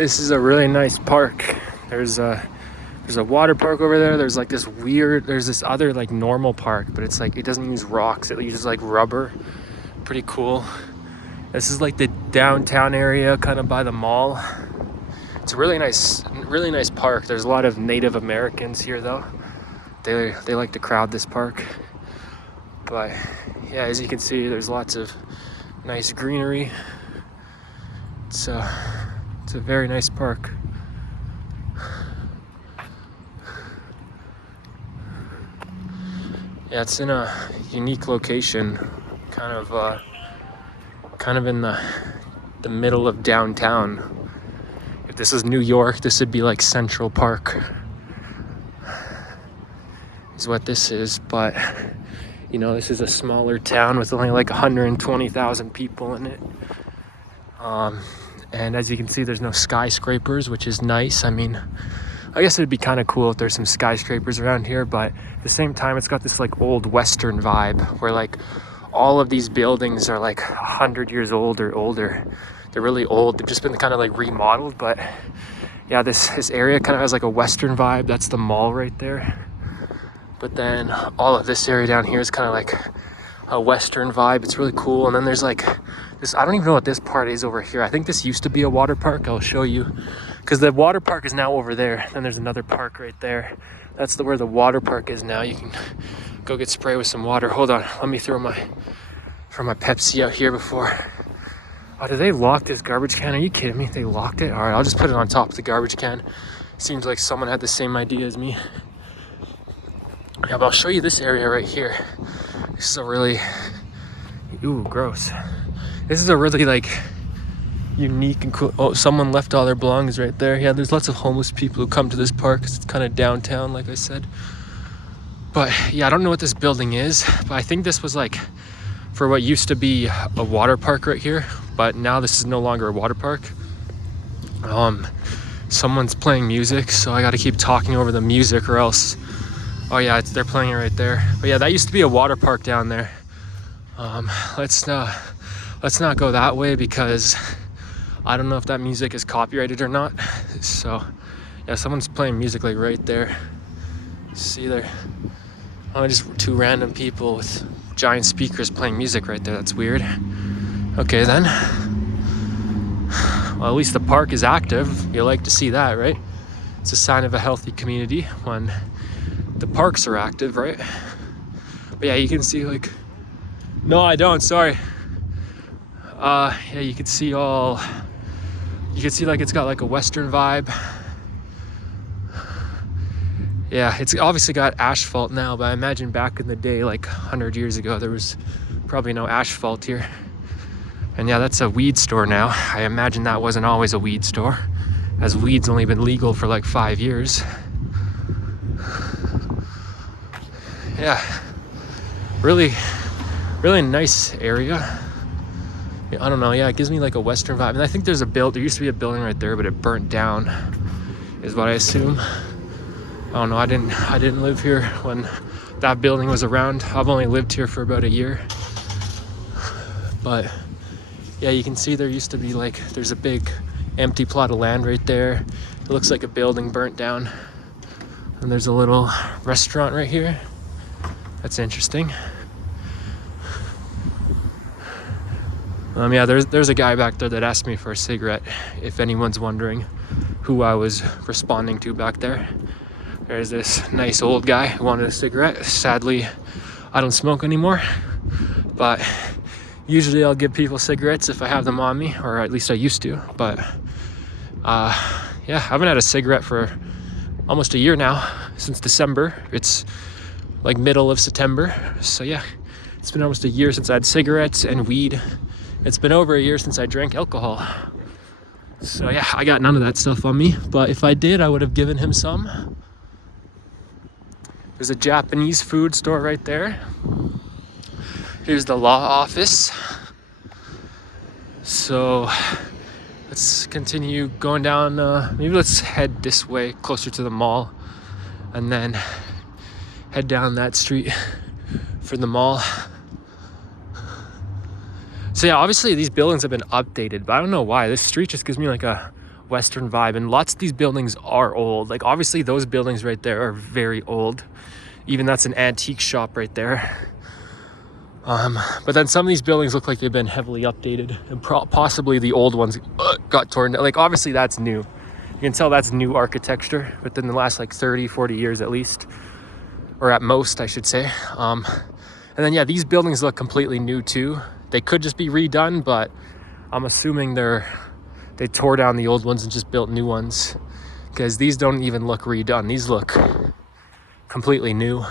This is a really nice park. There's a water park over there. There's like this weird, there's this other like normal park, but it's like, it doesn't use rocks. It uses like rubber. Pretty cool. This is like the downtown area kind of by the mall. It's a really nice park. There's a lot of Native Americans here though. They like to crowd this park. But yeah, as you can see, there's lots of nice greenery. It's a very nice park. Yeah, it's in a unique location, kind of in the middle of downtown. If this was New York, this would be like Central Park, is what this is. But you know, this is a smaller town with only like 120,000 people in it. And as you can see, there's no skyscrapers, which is nice. I mean, I guess it'd be kind of cool if there's some skyscrapers around here, but at the same time, it's got this like old Western vibe where like all of these buildings are like 100 years old or older. They're really old. They've just been kind of like remodeled, but yeah, this area kind of has like a Western vibe. That's the mall right there. But then all of this area down here is kind of like a Western vibe. It's really cool. And then there's like this, I don't even know what this part is over here. I think this used to be a water park. I'll show you, because the water park is now over there. Then there's another park right there. That's where the water park is now. You can go get sprayed with some water. Hold on, let me throw my Pepsi out here before. Oh, did they lock this garbage can? Are you kidding me? They locked it? All right, I'll just put it on top of the garbage can. Seems like someone had the same idea as me. Yeah, but I'll show you this area right here. This is a really, ooh, gross. This is a really like unique and cool. Oh, someone left all their belongings right there. Yeah, there's lots of homeless people who come to this park because it's kind of downtown, like I said. But yeah, I don't know what this building is, but I think this was like for what used to be a water park right here, but now this is no longer a water park. Someone's playing music, so I got to keep talking over the music or else. Oh yeah, they're playing it right there. But yeah, that used to be a water park down there. Let's not go that way because I don't know if that music is copyrighted or not. So yeah, someone's playing music like right there. See there? Oh, just two random people with giant speakers playing music right there. That's weird. Okay then. Well, at least the park is active. You like to see that, right? It's a sign of a healthy community when the parks are active, right? But yeah, you can see like, no, I don't, sorry. Yeah, you can see like it's got like a Western vibe. Yeah, it's obviously got asphalt now, but I imagine back in the day, like 100 years ago, there was probably no asphalt here. And yeah, that's a weed store now. I imagine that wasn't always a weed store, as weed's only been legal for like 5 years. Yeah, really nice area. Yeah, I don't know, yeah, it gives me like a Western vibe. And I think there used to be a building right there, but it burnt down, is what I assume. I don't know, I didn't live here when that building was around. I've only lived here for about a year. But yeah, you can see there used to be like, there's a big empty plot of land right there. It looks like a building burnt down. And there's a little restaurant right here. That's interesting. Yeah, there's a guy back there that asked me for a cigarette, if anyone's wondering who I was responding to back there. There's this nice old guy who wanted a cigarette. Sadly, I don't smoke anymore, but usually I'll give people cigarettes if I have them on me, or at least I used to. But yeah, I haven't had a cigarette for almost a year now, since December. It's like middle of September, so yeah, it's been almost a year since I had cigarettes and weed. It's been over a year since I drank alcohol. So yeah, I got none of that stuff on me, but if I did, I would have given him some. There's a Japanese food store right there. Here's the law office. So let's continue going down, maybe let's head this way closer to the mall and then head down that street for the mall. So yeah, obviously these buildings have been updated, but I don't know why. This street just gives me like a Western vibe. And lots of these buildings are old. Like obviously those buildings right there are very old. Even that's an antique shop right there. But then some of these buildings look like they've been heavily updated, and possibly the old ones got torn down. Like obviously that's new. You can tell that's new architecture within the last like 30, 40 years at least, or at most I should say. And then yeah, these buildings look completely new too. They could just be redone, but I'm assuming they tore down the old ones and just built new ones, because these don't even look redone. These look completely new.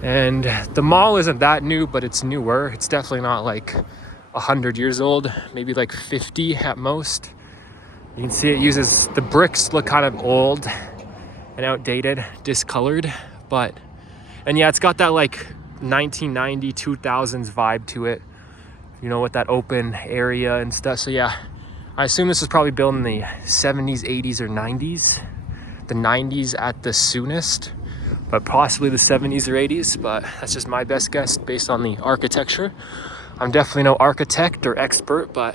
And the mall isn't that new, but it's newer. It's definitely not like 100 years old, maybe like 50 at most. You can see it uses, the bricks look kind of old and outdated, discolored, and yeah, it's got that like 1990, 2000s vibe to it, you know, with that open area and stuff. So yeah, I assume this was probably built in the 70s, 80s, or 90s. The 90s at the soonest, but possibly the 70s or 80s, but that's just my best guess based on the architecture. I'm definitely no architect or expert, but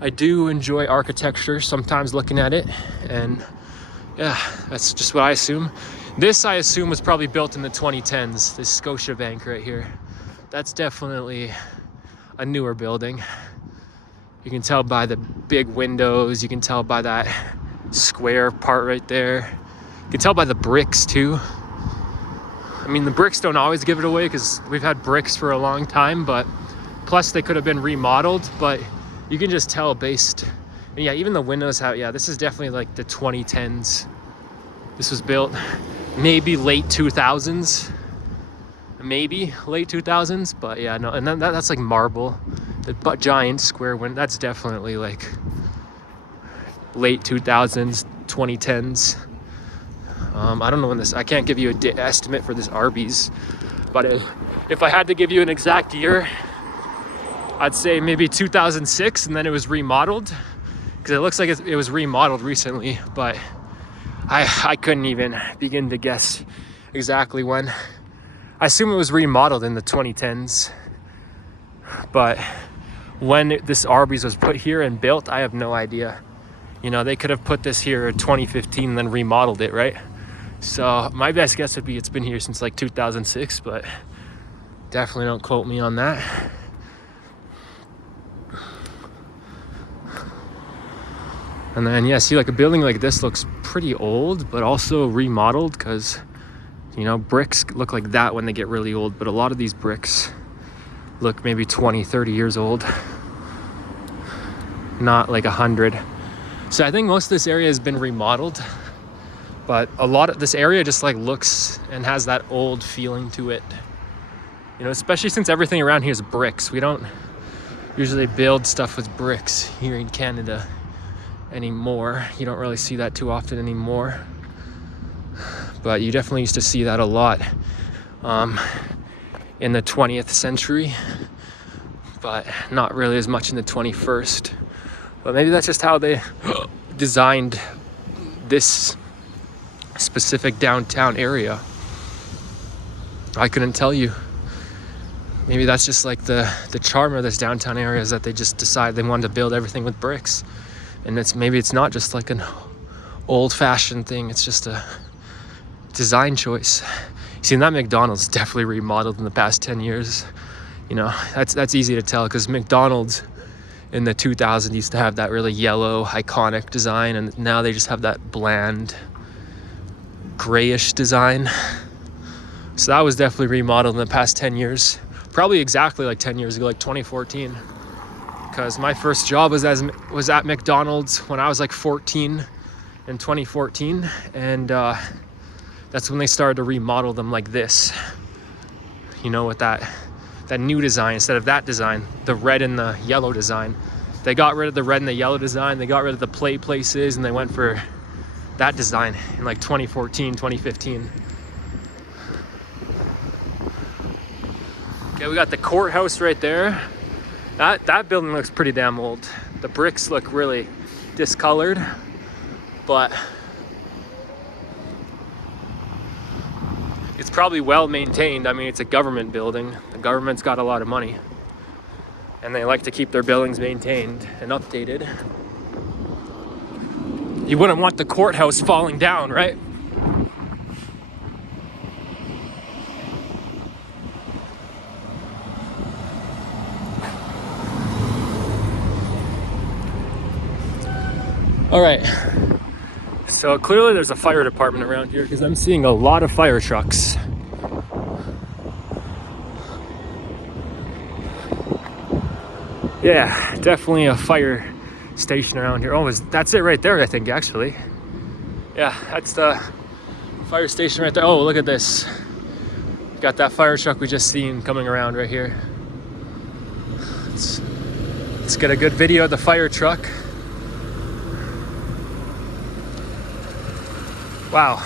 I do enjoy architecture, sometimes looking at it, and yeah, that's just what I assume. This, I assume, was probably built in the 2010s, this Scotiabank right here. That's definitely a newer building. You can tell by the big windows, you can tell by that square part right there. You can tell by the bricks too. I mean, the bricks don't always give it away because we've had bricks for a long time, but plus they could have been remodeled, but you can just tell based, and yeah, even the windows have, yeah, this is definitely like the 2010s. This was built maybe late 2000s, maybe late 2000s, but yeah, no, and then that's like marble, the giant square window, that's definitely like late 2000s, 2010s. I don't know when this, I can't give you a estimate for this Arby's, but if I had to give you an exact year, I'd say maybe 2006, and then it was remodeled, because it looks like it was remodeled recently, but I couldn't even begin to guess exactly when. I assume it was remodeled in the 2010s, but when this Arby's was put here and built, I have no idea. You know, they could have put this here in 2015 and then remodeled it, right? So my best guess would be it's been here since like 2006, but definitely don't quote me on that. And then yeah, see, like a building like this looks pretty old, but also remodeled, because you know, bricks look like that when they get really old, but a lot of these bricks look maybe 20, 30 years old, not like 100. So I think most of this area has been remodeled, but a lot of this area just like looks and has that old feeling to it. You know, especially since everything around here is bricks. We don't usually build stuff with bricks here in Canada anymore. You don't really see that too often anymore, but you definitely used to see that a lot in the 20th century, but not really as much in the 21st. But maybe that's just how they designed this specific downtown area. I couldn't tell you. Maybe that's just like the charm of this downtown area, is that they just decided they wanted to build everything with bricks. And maybe it's not just like an old-fashioned thing, it's just a design choice. You see, that McDonald's definitely remodeled in the past 10 years. You know, that's easy to tell, because McDonald's in the 2000s used to have that really yellow, iconic design, and now they just have that bland, grayish design. So that was definitely remodeled in the past 10 years. Probably exactly like 10 years ago, like 2014. Because my first job was at McDonald's when I was like 14 in 2014. And that's when they started to remodel them like this. You know, with that new design instead of that design, the red and the yellow design. They got rid of the red and the yellow design, they got rid of the play places, and they went for that design in like 2014, 2015. Okay, we got the courthouse right there. That building looks pretty damn old. The bricks look really discolored, but it's probably well maintained. I mean, it's a government building. The government's got a lot of money. and they like to keep their buildings maintained and updated. You wouldn't want the courthouse falling down, right? All right, so clearly there's a fire department around here because I'm seeing a lot of fire trucks. Yeah, definitely a fire station around here. Oh, that's it right there, I think, actually. Yeah, that's the fire station right there. Oh, look at this. Got that fire truck we just seen coming around right here. Let's get a good video of the fire truck. Wow.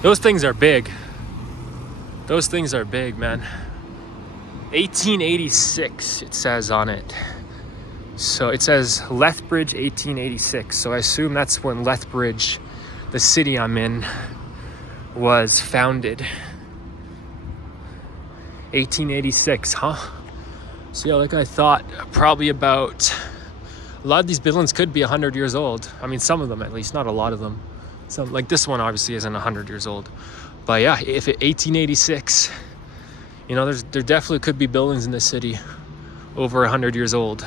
Those things are big. Those things are big, man. 1886, it says on it. So it says Lethbridge 1886. So I assume that's when Lethbridge, the city I'm in, was founded. 1886, huh? So yeah, like I thought, probably about, a lot of these buildings could be 100 years old. I mean, some of them at least, not a lot of them. Some, like this one obviously isn't 100 years old. But yeah, if it 1886, you know, there definitely could be buildings in this city over 100 years old.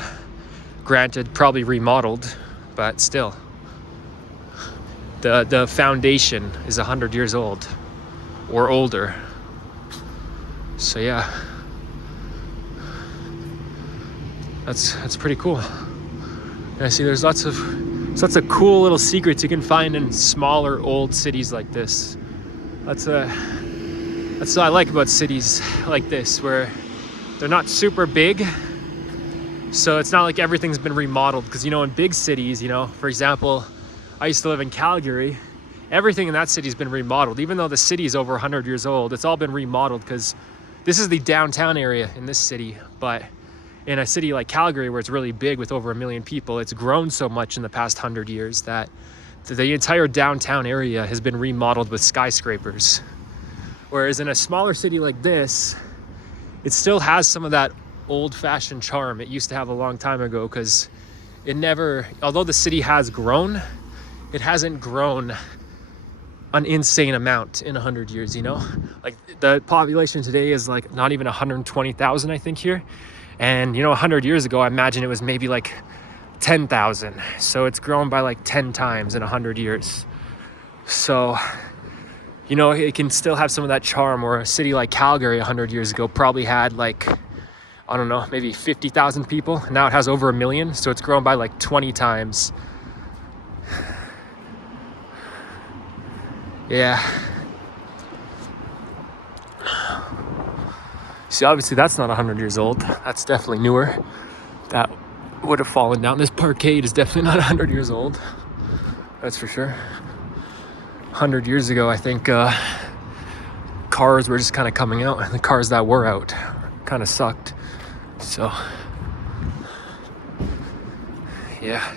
Granted, probably remodeled, but still. The foundation is 100 years old or older. So yeah, that's pretty cool. And I see there's lots of cool little secrets you can find in smaller old cities like this. That's what I like about cities like this, where they're not super big. So it's not like everything's been remodeled, because, you know, in big cities, you know, for example, I used to live in Calgary. Everything in that city's been remodeled. Even though the city is over 100 years old, it's all been remodeled, because this is the downtown area in this city. But in a city like Calgary, where it's really big with over 1 million people, it's grown so much in the past 100 years that the entire downtown area has been remodeled with skyscrapers. Whereas in a smaller city like this, it still has some of that old-fashioned charm it used to have a long time ago, because it never, although the city has grown, it hasn't grown an insane amount in 100 years, you know? Like, the population today is like not even 120,000, I think, here. And, you know, 100 years ago, I imagine it was maybe like 10,000. So it's grown by like 10 times in 100 years. So, you know, it can still have some of that charm, where a city like Calgary 100 years ago probably had like, I don't know, maybe 50,000 people. Now it has over 1 million, so it's grown by like 20 times. Yeah. See, obviously that's not 100 years old. That's definitely newer. That would have fallen down. This parkade is definitely not 100 years old. That's for sure. 100 years ago, I think cars were just kind of coming out, and the cars that were out kind of sucked. So, yeah.